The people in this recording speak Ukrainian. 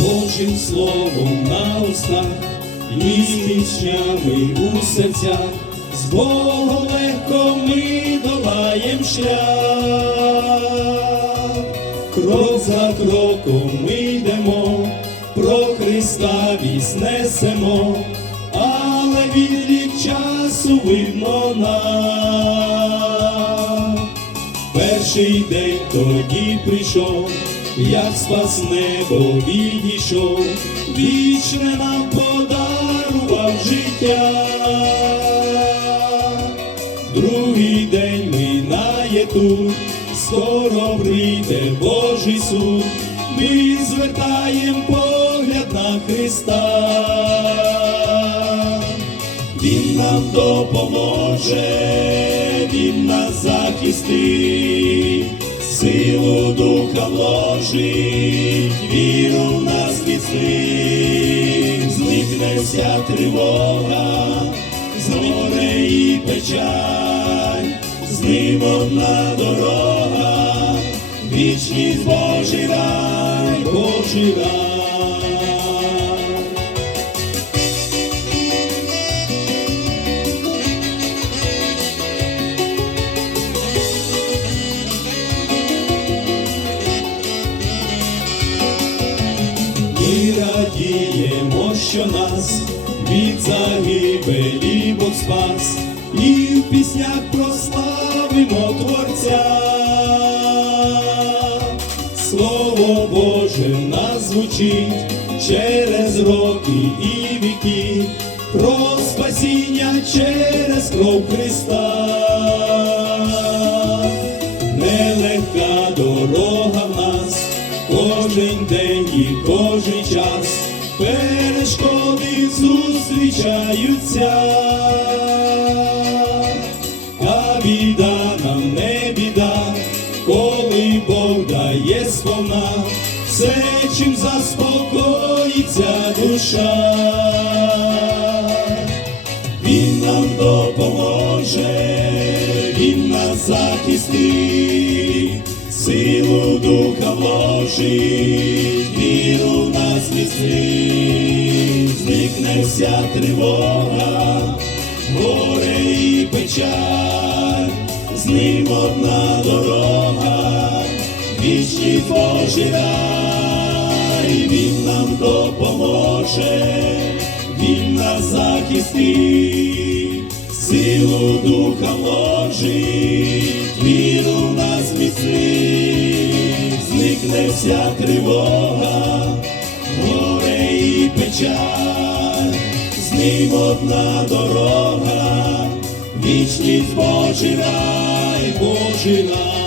Божим словом на устах, і з піснями у серцях, з Богом легко ми долаєм шлях, крок за кроком ми йдемо, про Христа вість несемо, але відлік часу видно нам. Перший день тоді прийшов, як спас небо відійшов, вічне нам подарував життя. Другий день минає тут, скоро прийде Божий суд, ми звертаємо погляд на Христа. Він нам допоможе, Він нас захистить, силу духа вложить, віру в нас міцнить, зникне вся тривога, зоре і печаль, з ним одна дорога, вічність Божий рай, Божий рай. Що нас від загибелі Бог спас, і в піснях прославимо Творця. Слово Боже нас звучить через роки і віки, про спасіння через кров Христа. Нелегка дорога в нас, кожен день і кожен час, перешкоди зустрічаються, а біда нам не біда, коли Бог дає сповна, все, чим заспокоїться душа. Він нам допоможе, Він нас захистить, духа вложить, віру в нас міцнить, зникне вся тривога, горе і печаль, з ним одна дорога, вічність Божий рай, він нам допоможе. Він нас захистить, силу духа вложить, зникне вся тривога, горе і печаль, з ним одна дорога, вічність Божий рай, Божий рай.